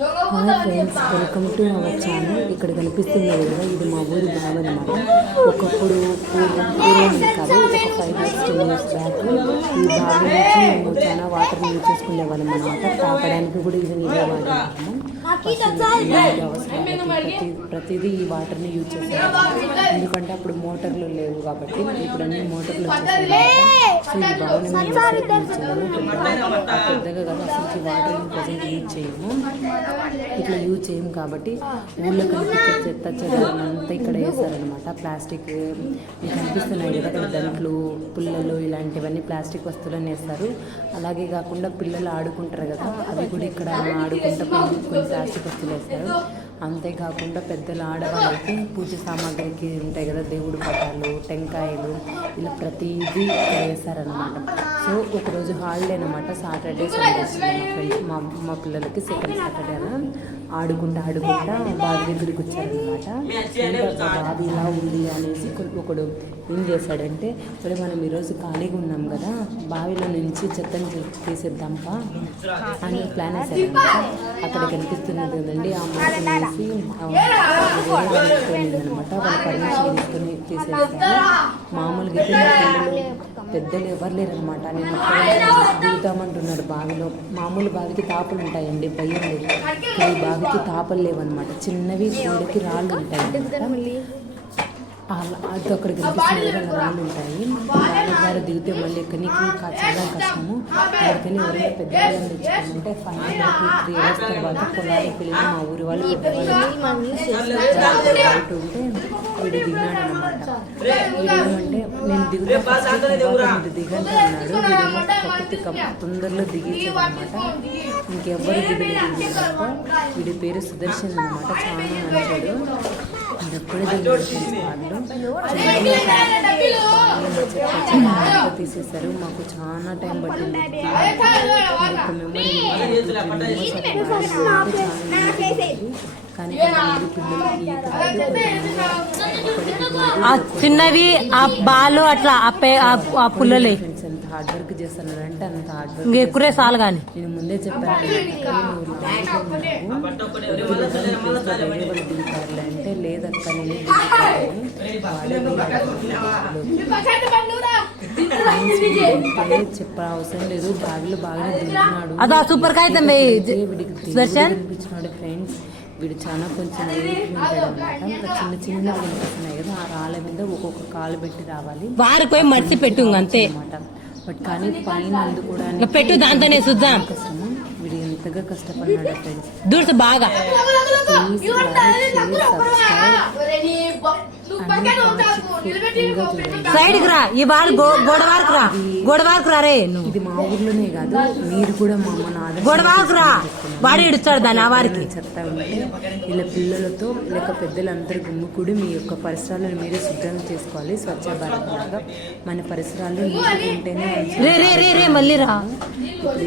Hi friends, welcome to our channel. ఇక్కడ కనిపిస్తుంది కదా, ఇది మా ఊరి బావి అనమాట. ఒకప్పుడు పూర్వం కాదు, ఒక 5 years 10 years బ్యాక్ ఈ బావి నుంచి మేము చాలా వాటర్ యూజ్ చేసుకునే వాళ్ళం అనమాట. తాగడానికి కూడా ఇది నీళ్ళే వాడుతున్నాము. ప్రతిదీ ఈ వాటర్ని యూజ్ చేస్తాము, ఎందుకంటే అప్పుడు మోటార్లు లేవు కాబట్టి. ఇప్పుడు అన్ని మోటార్లు వచ్చేసాయి. సో ఈ బావిని మేము యూజ్ చేయము, పెద్దగా కదా, అసలు వాటర్ని ప్రజెంట్ యూజ్ చేయము. ఇట్లా యూజ్ చేయము కాబట్టి ఊళ్ళో కనిపించే చెత్త చెదారం అంతా ఇక్కడ వేస్తారనమాట. ప్లాస్టిక్ మీకు కనిపిస్తున్నాయి కదా, అక్కడ దంట్లు, పుల్లలు ఇలాంటివన్నీ ప్లాస్టిక్ వస్తువులని వేస్తారు. అలాగే కాకుండా పిల్లలు ఆడుకుంటారు కదా, అవి కూడా ఇక్కడ ఆడుకుంటూ కొన్ని ప్లాస్టిక్ వస్తువులు వేస్తారు. అంతేకాకుండా పెద్దలు ఆడవాళ్ళకి పూజ సామాగ్రికి ఉంటాయి కదా, దేవుడు పటాలు, టెంకాయలు, ఇలా ప్రతిదీ వేస్తారనమాట. సో ఒకరోజు హాలిడే అనమాట, సాటర్డే సండే. మా పిల్లలకి సెకండ్ సాటర్డే ఆడుకుంటా బావి దగ్గరికి వచ్చారనమాట. బావి ఇలా ఉంది అనేసి ఒకడు ఏం చేశాడంటే, మరి మనం ఈరోజు ఖాళీగా ఉన్నాం కదా, బావిలో నుంచి చెత్తని తీసేద్దాంపా అని ప్లాన్ వేశారనమాట. అక్కడ కనిపిస్తున్నది కదండి, ఆ మాట వేసి అనమాట. వాళ్ళు పర్మిషన్ తీసుకొని తీసేస్తారు. మామూలుగా అయితే మా పిల్లలు పెద్దలు ఎవరు లేరనమాట. నేను దిగుతామంటున్నాడు బావిలో. మామూలు బావికి తాపులు ఉంటాయండి, భయం లేదు. ఈ బావికి తాపలు లేవన్నమాట, చిన్నవి గోడకి రాళ్ళు ఉంటాయి అనమాట. అది అక్కడ కనిపిస్తుంది కదా, రాళ్ళు ఉంటాయి. రాళ్ళ ద్వారా దిగితే మళ్ళీ ఎక్కడికి చాలా కష్టము. అందుకని ఎవరైనా పెద్ద పిల్లలు తెచ్చుకుంటే 3 years తర్వాత పొలాలకు వెళ్ళి మా ఊరి వాళ్ళు పెద్దవాళ్ళు ఉంటే వీడు దిగినాడు అనమాట. వీడేమంటే నేను దిగుతా మీరు దిగండి అన్నాడు. వీడేమో కప్పు తొందరలో దిగేసాడు అనమాట. ఇంకెవ్వరు దిగలేదు. వీడి పేరు సుదర్శన్ అనమాట, చాలా మంచోడు. ఎప్పుడే తీసేశారు. మాకు చాలా టైం పట్టింది. కానీ చిన్నవి ఆ బాలు అట్లా ఆ పుల్లలే ఎంత హార్డ్ వర్క్ చేస్తున్నారు అంటే అంత హార్డ్ వర్క్. ఇంకా ఎక్కువే చాలు. కానీ నేను ముందే చెప్పాను దిగుతారులే అంటే, లేదక్క నేను చెప్ప అవసరం లేదు. బావిలో బాగానే దిగుతున్నాడు. అదా సూపర్ కనిపించినాడు ఫ్రెండ్స్. వీడు చాలా కొంచెం ఉంటాడనమాట. చిన్నగా కనిపిస్తున్నాయి కదా, ఆ రాళ్ళ మీద ఒక్కొక్క కాలు పెట్టి రావాలి. వారికి పోయి మడిచి పెట్టు అంతే అనమాట. బట్ కానీ పైన అందుకోవడానికి పెట్టు, దాంతోనే చూద్దాం. వీడు ఎంతగా కష్టపడ్డాడు ఫ్రెండ్స్. దూర్సు బాగా సైడ్ రా, ఈ వారు గోడ వారకు రా రే. ఇది మా ఊర్లోనే కాదు, మీరు కూడా మా అమ్మ గోడ వారకు రా, వాడు ఇడుస్తాడు దాన్ని. ఆ వారికి చెత్త ఉంటే ఇలా పిల్లలతో లేక పెద్దలందరూ గుమ్ముకూడి మీ యొక్క పరిసరాలను మీరే శుభ్రంగా చేసుకోవాలి. స్వచ్ఛ భారత్ లాగా మన పరిసరాలు ఉంటేనే మళ్ళీ రా.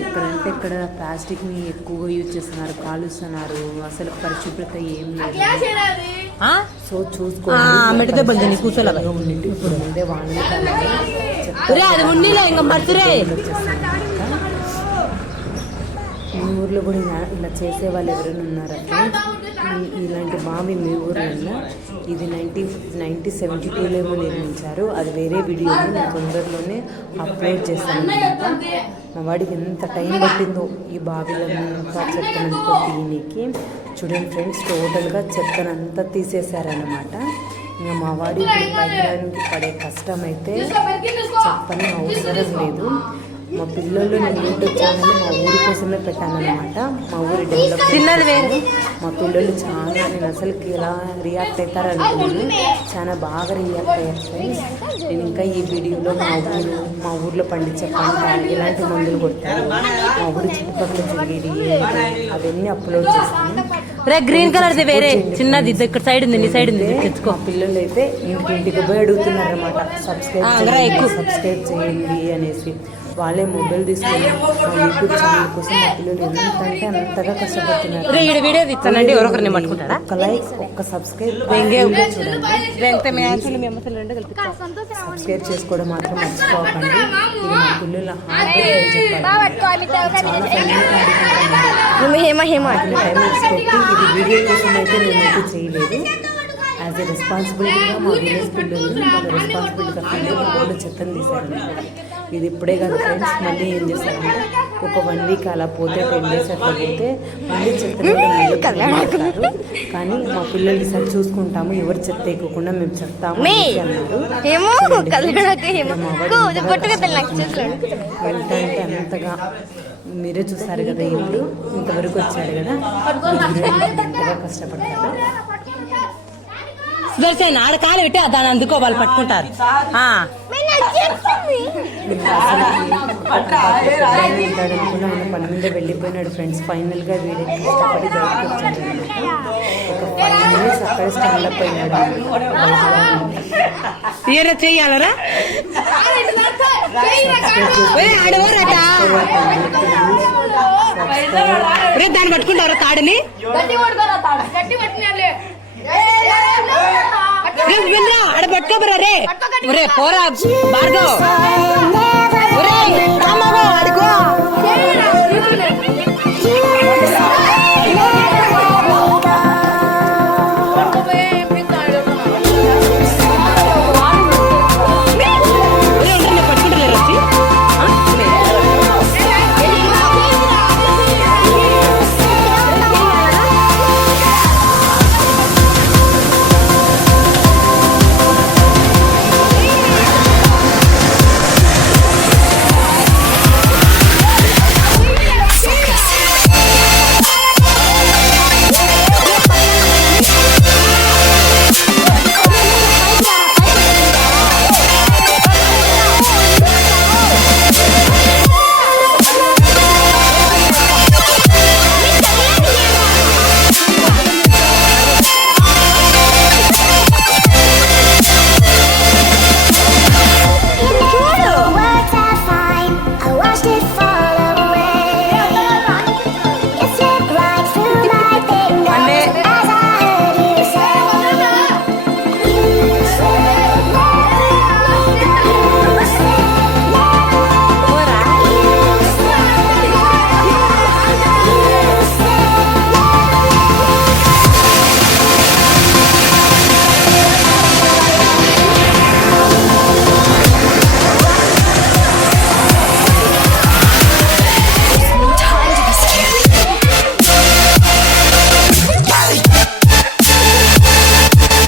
ఇక్కడంటే ఇక్కడ ప్లాస్టిక్ ని ఎక్కువగా యూజ్ చేస్తున్నారు, కాలుస్తున్నారు. అసలు పరిశుభ్రత ఏం లేదు. సో చూసుకోవాలి. కూర్చోలే ఇప్పుడు ముందే వానలు అది ఉండిలే ఇంకా మర్చిరే. మీ ఊర్లో కూడా ఇలా చేసే వాళ్ళు ఎవరైనా ఉన్నారా? ఇలాంటి బావి మీ ఊర్లో ఇది 1972లో నిర్మించారు. అది వేరే వీడియోని నేను తొందరలోనే అప్లోడ్ చేస్తాను అనమాట. మా వాడికి ఎంత టైం పట్టిందో ఈ బావిలో చెత్తనంతా తీయనికి. చూడండి ఫ్రెండ్స్, టోటల్గా చెత్తనంతా తీసేశారనమాట. ఇంకా మా వాడి పైకి పడే కష్టం అయితే చెప్పని అవసరం లేదు. మా పిల్లలు నేను యూట్యూబ్ ఛానల్ మా ఊరి కోసమే పెట్టానమాట. మా ఊరి డెవలప్ మా పిల్లలు చాలా, నేను అసలుకి ఎలా రియాక్ట్ అవుతారనుకున్నాను. చాలా బాగా రియాక్ట్ అయ్యారు ఫ్రెండ్స్. నేను ఇంకా ఈ వీడియోలో మా ఊర్లో పండించే పంట, ఎలాంటి మందులు కొడతారు, మా ఊరి చుట్టుపక్కల జరిగేది అవన్నీ అప్లోడ్ చేస్తాను. గ్రీన్ కలర్ వేరే చిన్నది ఇక్కడ సైడ్ ఉంది, సైడ్ ఉంది తెచ్చుకో. పిల్లలు అయితే ఇంటికి పోయి అడుగుతున్నారు అనమాట, సబ్స్క్రైబ్ చేయండి అనేసి. వాళ్ళే మొబైల్ తీసుకొని మా యూట్యూబ్ ఛానల్ కోసం మా పిల్లలు ఎంతంటే అంతగా కష్టపడుతున్నారు. వీడియో తీస్తానండి, ఎవరొకరిని పట్టుకుంటారా? ఒక్క లైక్, ఒక్క సబ్స్క్రైబ్ సబ్స్క్రైబ్ చేసుకోవడం మాత్రం మర్చిపోకండి. ఇది మా పిల్లల హార్డ్ వర్క్ అని చెప్పాలి. టైం ఎక్స్పెక్ట్ ఇది వీడియో కోసం అయితే మేమైతే చేయలేదు. యాజ్ ఎ రెస్పాన్సిబిలిటీగా మా విలేజ్ పిల్లలు వాళ్ళ రెస్పాన్సిబిలిటీగా పిల్లలు కూడా చెత్తను తీశారనమాట. ఇది ఇప్పుడే కాదు ఫ్రెండ్స్, మళ్ళీ ఏం చేస్తారంటే ఒక 1 వీక్ అలా పోతే 10 days అట్లా పోతే మళ్ళీ చెత్తను మాట్లాడతారు. కానీ మా పిల్లలు ఈసారి చూసుకుంటాము, ఎవరు చెత్త ఎక్కువకుండా మేము చెప్తాము అంటే అంతగా మీరే చూస్తారు కదా. ఇప్పుడు ఇంతవరకు వచ్చాడు కదా, ఎంతగా కష్టపడతారు. సుదర్శన్ ఆడ కాలు పెట్టి దాన్ని అందుకో, వాళ్ళు పట్టుకుంటారు. పని మీద వెళ్ళిపోయినాడు ఫ్రెండ్స్. ఫైనల్ గా వీడియో కష్టపడి బయటకు వచ్చాడు. ఒక 5 minutes అక్కడ స్టాండప్ అయినాడు. ఏదో చెయ్యాలరా దాన్ని పట్టుకుంటారా తాడిని? ఆడ పట్టుకోబరా రే, పోరా భార్గవ్.